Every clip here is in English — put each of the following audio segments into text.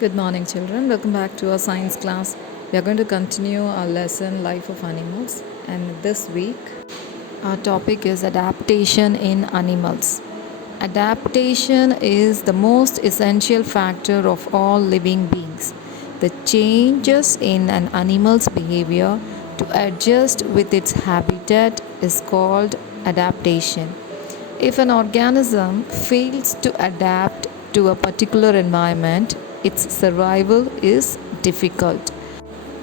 Good morning, children. Welcome back to our science class. We are going to continue our lesson Life of Animals, and this week our topic is adaptation in animals. Adaptation is the most essential factor of all living beings. The changes in an animal's behavior to adjust with its habitat is called adaptation. If an organism fails to adapt to a particular environment, its survival is difficult.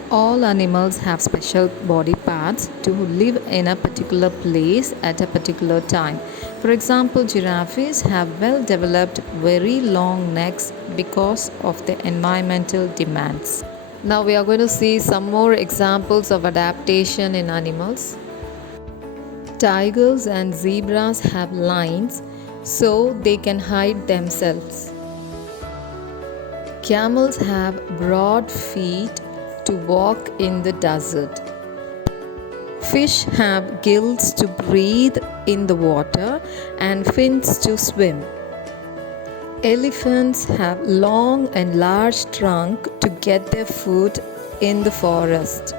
All animals have special body parts to live in a particular place at a particular time. For example, giraffes have well developed very long necks because of the environmental demands. Now we are going to see some more examples of adaptation in animals. Tigers and zebras have lines so they can hide themselves. Camels have broad feet to walk in the desert. Fish have gills to breathe in the water and fins to swim. Elephants have long and large trunk to get their food in the forest.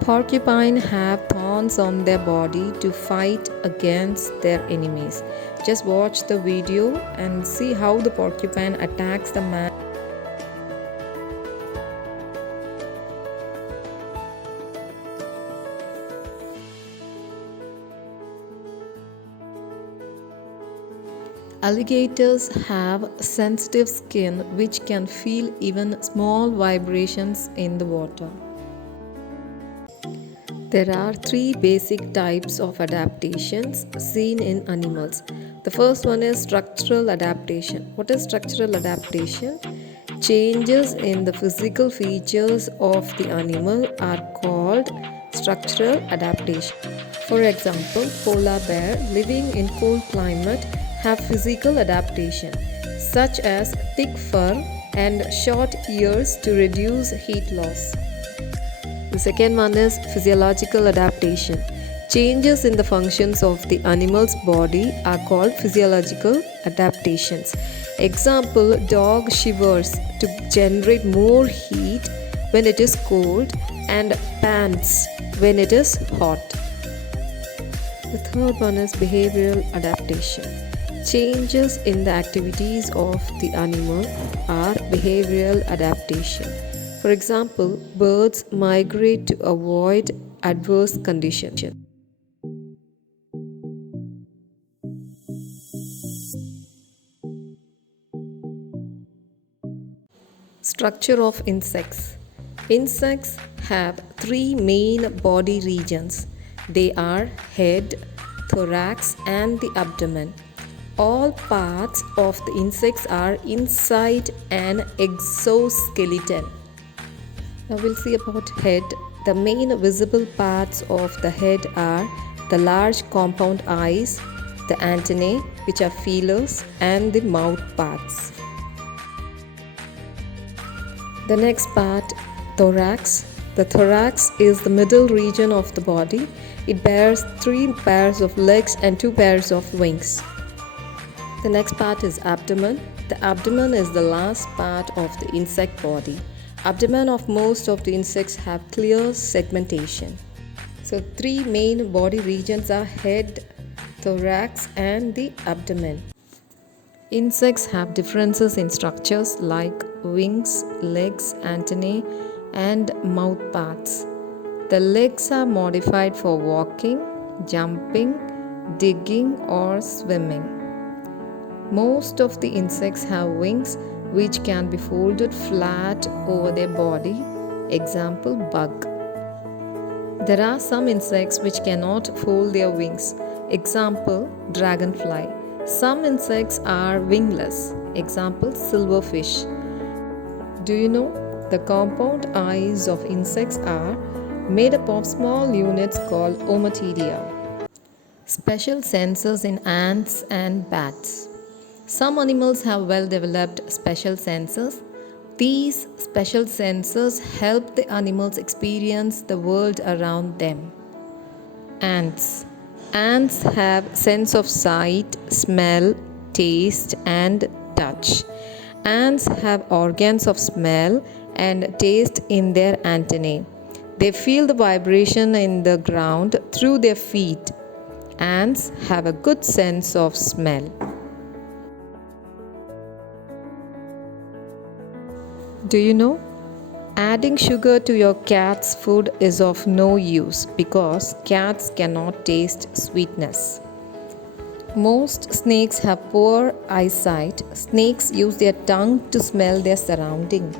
Porcupine have thorns on their body to fight against their enemies. Just watch the video and see how the porcupine attacks the man. Alligators have sensitive skin which can feel even small vibrations in the water. There are three basic types of adaptations seen in animals. The first one is structural adaptation. What is structural adaptation? Changes in the physical features of the animal are called structural adaptation. For example, polar bear living in cold climate have physical adaptation such as thick fur and short ears to reduce heat loss. The second one is physiological adaptation. Changes in the functions of the animal's body are called physiological adaptations. Example, dog shivers to generate more heat when it is cold and pants when it is hot. The third one is behavioral adaptation. Changes in the activities of the animal are behavioral adaptation. For example, birds migrate to avoid adverse conditions. Structure of insects. Insects have three main body regions. They are head, thorax, and the abdomen. All parts of the insects are inside an exoskeleton. Now we'll see about head. The main visible parts of the head are the large compound eyes, the antennae, which are feelers, and the mouth parts. The next part, thorax. The thorax is the middle region of the body. It bears 3 pairs of legs and 2 pairs of wings. The next part is abdomen. The abdomen is the last part of the insect body. Abdomen of most of the insects have clear segmentation. So 3 main body regions are head, thorax, and the abdomen. Insects have differences in structures like wings, legs, antennae, and mouth parts. The legs are modified for walking, jumping, digging, or swimming. Most of the insects have wings which can be folded flat over their body. Example, bug. There are some insects which cannot fold their wings. Example, dragonfly. Some insects are wingless. Example, silverfish. Do you know the compound eyes of insects are made up of small units called ommatidia. Special senses in ants and bats. Some animals have well developed special senses. These special senses help the animals experience the world around them. Ants. Ants have sense of sight, smell, taste, and touch. Ants have organs of smell and taste in their antennae. They feel the vibration in the ground through their feet. Ants have a good sense of smell. Do you know? Adding sugar to your cat's food is of no use because cats cannot taste sweetness. Most snakes have poor eyesight. Snakes use their tongue to smell their surrounding.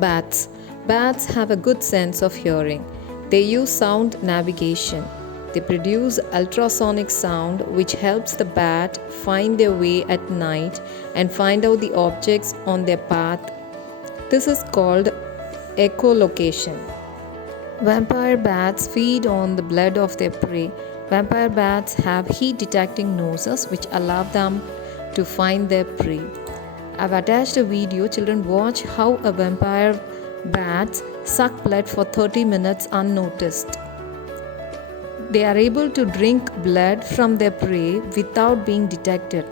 Bats. Bats have a good sense of hearing. They use sound navigation. They produce ultrasonic sound which helps the bat find their way at night and find out the objects on their path. This is called echolocation. Vampire bats feed on the blood of their prey. Vampire bats have heat detecting noses which allow them to find their prey. I've attached a video. Children, watch how a vampire bats suck blood for 30 minutes unnoticed. They are able to drink blood from their prey without being detected.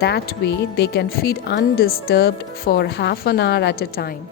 That way, they can feed undisturbed for half an hour at a time.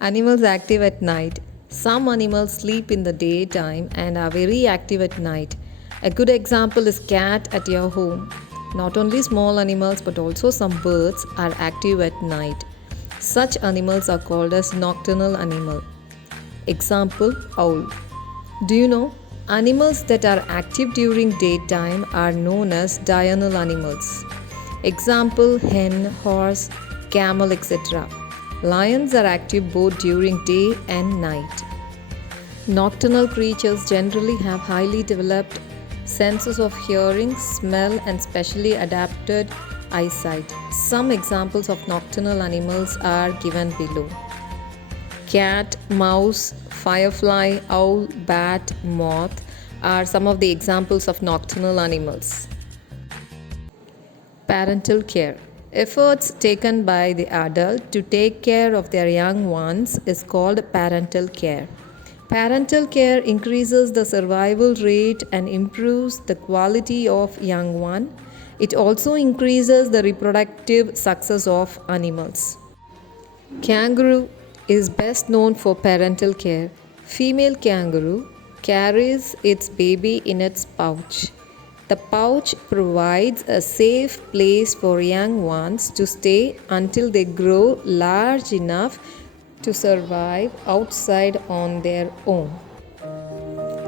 Animals active at night. Some animals sleep in the daytime and are very active at night. A good example is cat at your home. Not only small animals but also some birds are active at night. Such animals are called as nocturnal animal. Example, owl. Do you know? Animals that are active during daytime are known as diurnal animals. Example, hen, horse, camel, etc. Lions are active both during day and night. Nocturnal creatures generally have highly developed senses of hearing, smell, and specially adapted eyesight. Some examples of nocturnal animals are given below. Cat, mouse, firefly, owl, bat, moth are some of the examples of nocturnal animals. Parental care. Efforts taken by the adult to take care of their young ones is called parental care. Parental care increases the survival rate and improves the quality of young one. It also increases the reproductive success of animals. Kangaroo is best known for parental care. Female kangaroo carries its baby in its pouch. The pouch provides a safe place for young ones to stay until they grow large enough to survive outside on their own.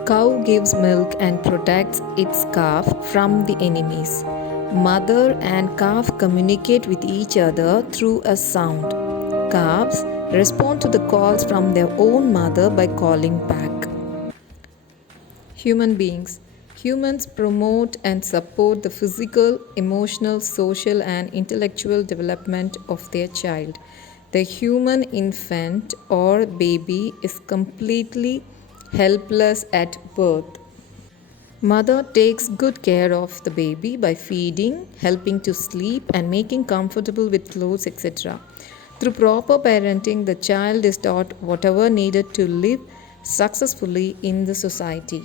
Cow gives milk and protects its calf from the enemies. Mother and calf communicate with each other through a sound. Calves respond to the calls from their own mother by calling back. Human beings. Humans promote and support the physical, emotional, social, and intellectual development of their child. The human infant or baby is completely helpless at birth. Mother takes good care of the baby by feeding, helping to sleep, and making comfortable with clothes, etc. Through proper parenting, the child is taught whatever needed to live successfully in the society.